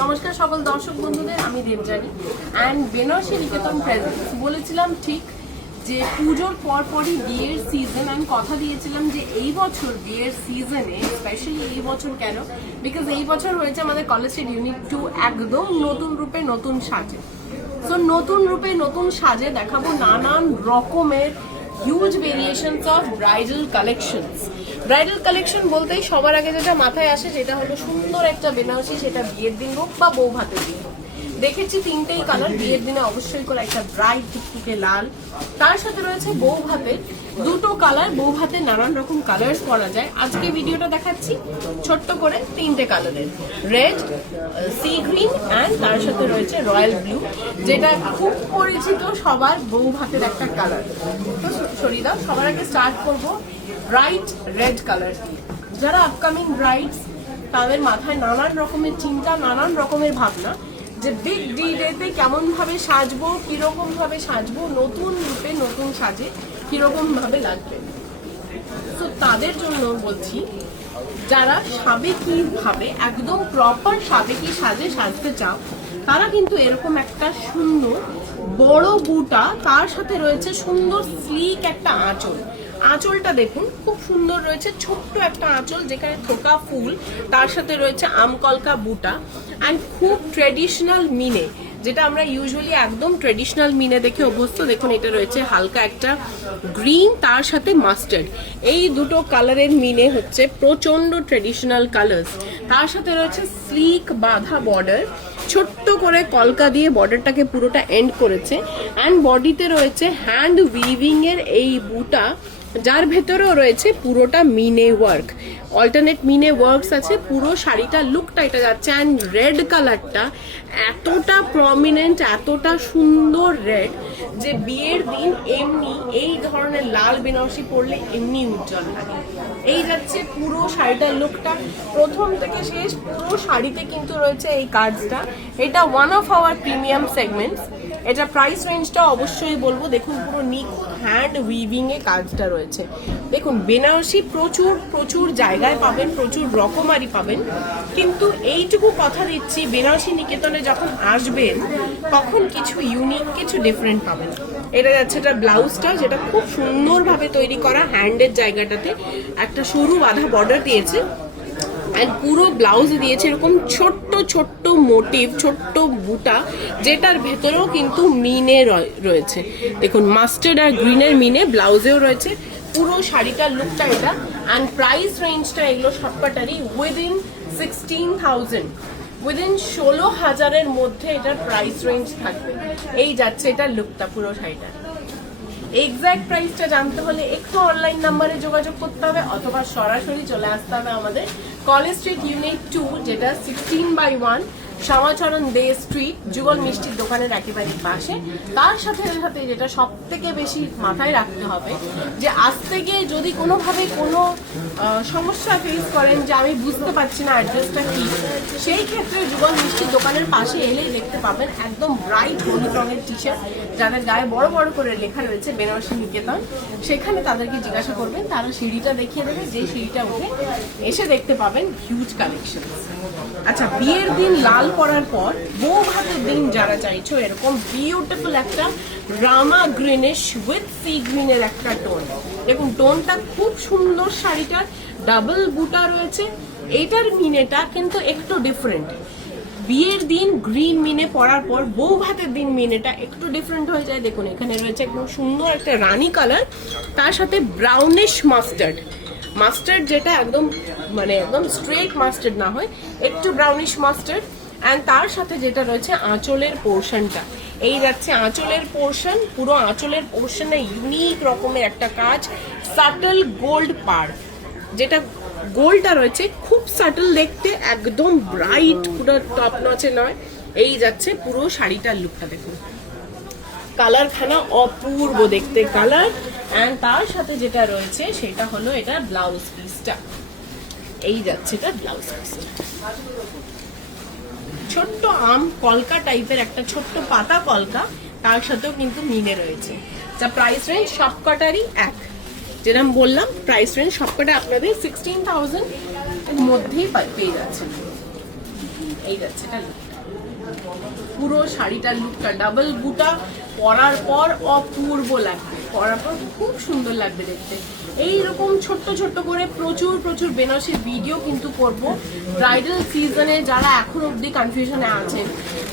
নমস্কার সকল দর্শক বন্ধুদের, আমি দেবজানি অ্যান্ড বেনারসি নিকেতন প্রেজেন্স বলেছিলাম ঠিক যে পুজোর পরপরই বিয়ের সিজন আমি কথা দিয়েছিলাম যে এই বছর বিয়ের সিজনে স্পেশালি এই বছর কেন? বিকজ এই বছর হয়েছে আমাদের কলেজ স্ট্রিট ইউনিট টু একদম নতুন রূপে নতুন সাজে। সো নতুন রূপে নতুন সাজে দেখাবো নানান রকমের huge variations of bridal collections bridal collection বলতেই সবার আগে যেটা মাথায় আসে সেটা হলো সুন্দর একটা বেনারসি, সেটা বিয়ের দিন হোক বা বউ ভাতের দিন হোক। দেখেছি তিনটেই কালার বিয়ের দিনে অবশ্যই করে একটা ব্রাইট টুকটুকে লাল। তার সাথে রয়েছে বউ ভাতের, দুটো কালার বউ ভাতের নানান রকম কালার্স করা যায়। আজকে ভিডিওটা দেখাচ্ছি ছোট্ট করে তিনটে কালারের রেড সি গ্রিন অ্যান্ড তার সাথে রয়েছে রয়্যাল ব্লু যেটা খুব পরিচিত সবার বউ ভাতের একটা কালার তো সরিদা সবার আগে স্টার্ট করব। ব্রাইট রেড কালার যারা আপকামিং ব্রাইডস তাদের মাথায় নানান রকমের চিন্তা, নানান রকমের ভাবনা যে বিগ ডি ডেতে কেমন ভাবে সাজবো, কীরকমভাবে সাজবো, নতুন রূপে নতুন সাজে কীরকমভাবে লাগবে। তো তাদের জন্য বলছি, যারা সাবেকি ভাবে, একদম প্রপার সাবেকি সাজে সাজতে চাও, তারা কিন্তু এরকম একটা সুন্দর বড় বুটা, তার সাথে রয়েছে সুন্দর স্লিক একটা আঁচল। আঁচলটা দেখুন, খুব সুন্দর রয়েছে, ছোট্ট একটা আঁচল যেখানে থোকা ফুল, তার সাথে রয়েছে আমকলকা বুটা অ্যান্ড খুব ট্রেডিশনাল মিনে, যেটা আমরা ইউজুয়ালি একদম ট্রেডিশনাল মিনে দেখে অভ্যস্ত। দেখুন, এটা রয়েছে হালকা একটা গ্রিন তার সাথে মাস্টার্ড এই দুটো কালারের মিনে হচ্ছে প্রচণ্ড ট্রেডিশনাল কালার্স তার সাথে রয়েছে স্লিক বাঁধা বর্ডার ছোট্ট করে কলকা দিয়ে বর্ডারটাকে পুরোটা এন্ড করেছে। অ্যান্ড বডিতে রয়েছে হ্যান্ড উইভিং এর এই বুটা। যার ভেতরেও রয়েছে পুরোটা মিনে ওয়ার্ক অল্টারনেট মিনে ওয়ার্কস আছে, পুরো শাড়িটা লুকটা এটা যাচ্ছে অ্যান্ড রেড কালারটা এতটা প্রমিনেন্ট এতটা সুন্দর রেড যে বিয়ের দিন এমনি এই ধরনের লাল বেনারসি পরলে এমনি উজ্জ্বল লাগে। এই যাচ্ছে পুরো শাড়িটার লুকটা প্রথম থেকে শেষ পুরো শাড়িতে কিন্তু রয়েছে এই কার্ডসটা এটা one of our premium segments এটা প্রাইস রেঞ্জটা অবশ্যই বলব। দেখুন, পুরো নিখুঁত হ্যান্ড উইভিং এ কাজটা রয়েছে। দেখুন, বেনারসি প্রচুর প্রচুর জায়গায় পাবেন, প্রচুর রকমারি পাবেন। কিন্তু এইটুকু কথা দিচ্ছি, বেনারসি নিকেতনে যখন আসবেন, তখন কিছু ইউনিক কিছু ডিফারেন্ট পাবেন। এটা যাচ্ছে এটা ব্লাউজটা, যেটা খুব সুন্দরভাবে তৈরি করা হ্যান্ডের জায়গাটাতে। একটা সরু বাঁধা বর্ডার দিয়েছে। অ্যান্ড পুরো ব্লাউজ দিয়েছে এরকম ছোট্ট ছোট্ট মোটিভ ছোট্ট বুটা, যেটার ভেতরেও কিন্তু মিনে রয়েছে। দেখুন মাস্টার্ড আর গ্রিনের মিনে ব্লাউজেও রয়েছে। পুরো শাড়িটার লুকটা এটা। অ্যান্ড প্রাইস রেঞ্জটা এগুলো সবকটারই উইদিন সিক্সটিন থাউজেন্ড উইদিন ষোলো হাজারের মধ্যে এটার প্রাইস রেঞ্জ থাকবে। এই যাচ্ছে এটার লুকটা পুরো শাড়িটা। এক্স্যাক্ট প্রাইসটা জানতে হলে একটু অনলাইন নাম্বারে যোগাযোগ করতে হবে, অথবা সরাসরি চলে আসতে হবে আমাদের কলেজ স্ট্রিট ইউনিট টু যেটা sixteen by one Shyamacharan De street, Jugal মিষ্টির দোকানের একেবারে পাশে। তার সাথে সাথে যেটা সব থেকে বেশি মাথায় রাখতে হবে, যে আসতে গিয়ে যদি কোনোভাবে কোনো সমস্যা ফেস করেন যে আমি বুঝতে পারছি না অ্যাড্রেসটা কি, সেই ক্ষেত্রে যুগল মিষ্টির দোকানের পাশে এলেই দেখতে পাবেন একদম ব্রাইট হলুদ রঙের টি শার্ট যাদের গায়ে বড় বড় করে লেখা রয়েছে বেনারসি নিকেতন। সেখানে তাদেরকে জিজ্ঞাসা করবেন, তারা সিঁড়িটা দেখিয়ে দেবে, যে সিঁড়িটা উঠে এসে দেখতে পাবেন হিউজ কালেকশন আচ্ছা বিয়ের দিন লাল পরার পর বউ ভাতের দিন যারা চাইছো, এরকম বিউটিফুল একটা রামা গ্রিনিশ উইথ সি গ্রিনের একটা টোন দেখুন টোনটা খুব সুন্দর শাড়িটার ডাবল বুটা রয়েছে। এটার মিনেটা কিন্তু একটু ডিফারেন্ট বিয়ের দিন গ্রিন মিনে পরার পর বউ ভাতের দিন মিনেটা একটু ডিফারেন্ট হয়ে যায়। দেখুন, এখানে রয়েছে একদম সুন্দর একটা রানী কালার তার সাথে ব্রাউনিশ মাস্টার্ড মাস্টার্ড যেটা একদম মানে একদম স্ট্রেট মাস্টার্ড না হয়, একটু ব্রাউনিশ মাস্টার্ড অ্যান্ড তার সাথে যেটা রয়েছে আঁচলের পোর্শনটা এই যাচ্ছে আঁচলের পোর্শন পুরো আঁচলের পোর্শনে ইউনিক রকমের একটা কাজ সাটল গোল্ড পার। যেটা গোলটা রয়েছে খুব সাটল দেখতে, একদম ব্রাইট পুরো টপ নচে নয়। এই যাচ্ছে পুরো শাড়িটার লুকটা দেখুন। কালারখানা অপূর্ব দেখতে কালার অ্যান্ড তার সাথে যেটা রয়েছে সেটা হলো এটা ব্লাউজ পিসটা এই যাচ্ছে এটা ব্লাউজ পিসটা ছোট্ট আম কলকা টাইপের, একটা ছোট্ট পাতা কলকা, তার সাথেও কিন্তু মিলে রয়েছে। যা প্রাইস রেঞ্জ সবকটারই এক। যেরকম বললাম প্রাইস রেঞ্জ সবকটা আপনাদের সিক্সটিন থাউজেন্ড এর মধ্যেই পেয়ে যাচ্ছেন। এই যাচ্ছে। পুরো শাড়িটার লুকটা ডাবল বুটা পরার পর অপূর্ব লাগবে। পরার পর খুব সুন্দর লাগবে দেখতে। এই রকম ছোট্ট ছোট্ট করে প্রচুর প্রচুর বেনারসির ভিডিও কিন্তু করব। ব্রাইডাল সিজনে যারা এখন অবধি কনফিউশনে আছেন,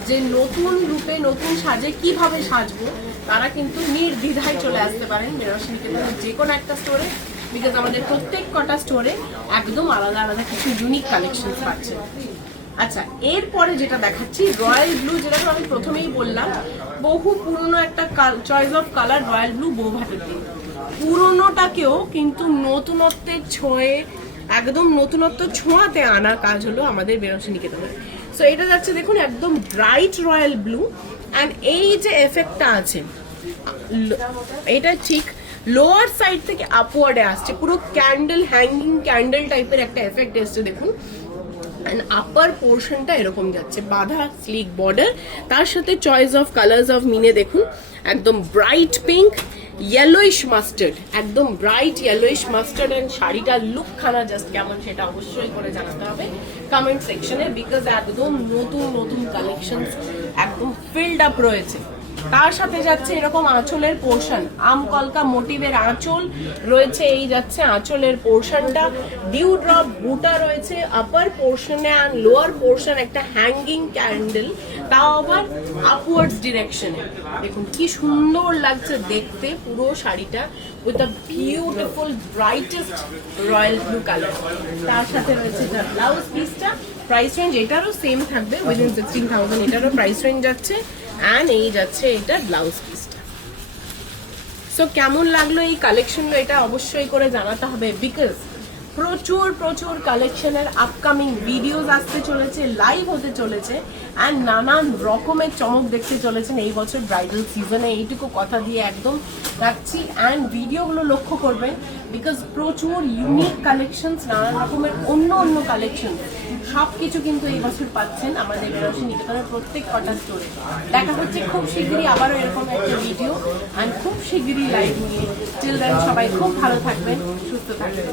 যে নতুন রূপে নতুন সাজে কীভাবে সাজবো, তারা কিন্তু নির্দ্বিধায় চলে আসতে পারেন বেনারসি নিকেতনের যে কোনো একটা স্টোরে বিকজ আমাদের প্রত্যেক কটা স্টোরে একদম আলাদা আলাদা কিছু ইউনিক কালেকশন পাচ্ছেন। আচ্ছা এরপরে যেটা দেখাচ্ছি, রয়্যাল ব্লু যেটা আমি প্রথমেই বললাম, বহু পুরনো একটা choice of colour royal blue বৌভাতের পুরনোটাকেও কিন্তু নতুনত্বের ছোঁয়ে, একদম নতুনত্ব ছোঁয়াতে আনার কাজ হলো আমাদের বেরোসি নিকেতনে। সো এটা যাচ্ছে দেখুন, একদম ব্রাইট রয়্যাল ব্লু অ্যান্ড এই যে এফেক্টটা আছে এটা ঠিক লোয়ার সাইড থেকে আপওয়ার্ডে আসছে। পুরো ক্যান্ডেল হ্যাঙ্গিং ক্যান্ডেল টাইপের একটা এফেক্ট এসছে দেখুন। অ্যান্ড আপার পোর্শনটা এরকম যাচ্ছে। বাঁধা স্লিক বর্ডার তার সাথে চয়েস অফ কালার্স অফ মিনে দেখুন, একদম ব্রাইট পিঙ্ক ইয়েলোইশ মাস্টার্ড একদম ব্রাইট ইয়েলোইশ মাস্টার্ড অ্যান্ড শাড়িটার লুকখানা জাস্ট কেমন সেটা অবশ্যই করে জানাতে হবে কমেন্ট সেকশনে বিকজ একদম নতুন নতুন কালেকশন একদম ফিল্ড আপ রয়েছে। তার সাথে যাচ্ছে এরকম আঁচলের পোর্শন। আম, কলকা মোটিভের আঁচল রয়েছে, এই যাচ্ছে আঁচলের পোর্শনটা। ডিউ ড্রপ বুটা রয়েছে আপার পোর্শনে আর লোয়ার পোর্শন একটা হ্যাঙ্গিং ক্যান্ডেল তাও আবার আপওয়ার্ডস ডিরেকশনে দেখুন, কি সুন্দর লাগছে দেখতে, পুরো শাড়িটা with a beautiful brightest royal blue colour তার সাথে রয়েছে তার ব্লাউজ পিসটা প্রাইস রেঞ্জ এটারও সেম থাকবে উইদিন সিক্সটিন থাউজেন্ড এটারও প্রাইস রেঞ্জ যাচ্ছে। অ্যান্ড এই যাচ্ছে এটা ব্লাউজ পিসটা সো কেমন লাগল এই কালেকশনগুলো এটা অবশ্যই করে জানাতে হবে বিকজ প্রচুর প্রচুর কালেকশনের আপকামিং ভিডিওস আসতে চলেছে লাইভ হতে চলেছে অ্যান্ড নানান রকমের চমক দেখতে চলেছেন এই বছর ব্রাইডাল সিজনে এইটুকু কথা দিয়ে একদম রাখছি। অ্যান্ড ভিডিওগুলো লক্ষ্য করবেন বিকজ প্রচুর ইউনিক কালেকশনস নানান রকমের অন্য অন্য কালেকশন সব কিছু কিন্তু এই বছর পাচ্ছেন আমাদের বেরোসি নিকেতনের প্রত্যেক কটা স্টোরে দেখা হচ্ছে খুব শীঘ্রই আবারও এরকম একটা ভিডিও অ্যান্ড খুব শীঘ্রই লাইভ নিয়ে। চিলড্রেন সবাই খুব ভালো থাকবেন, সুস্থ থাকবেন।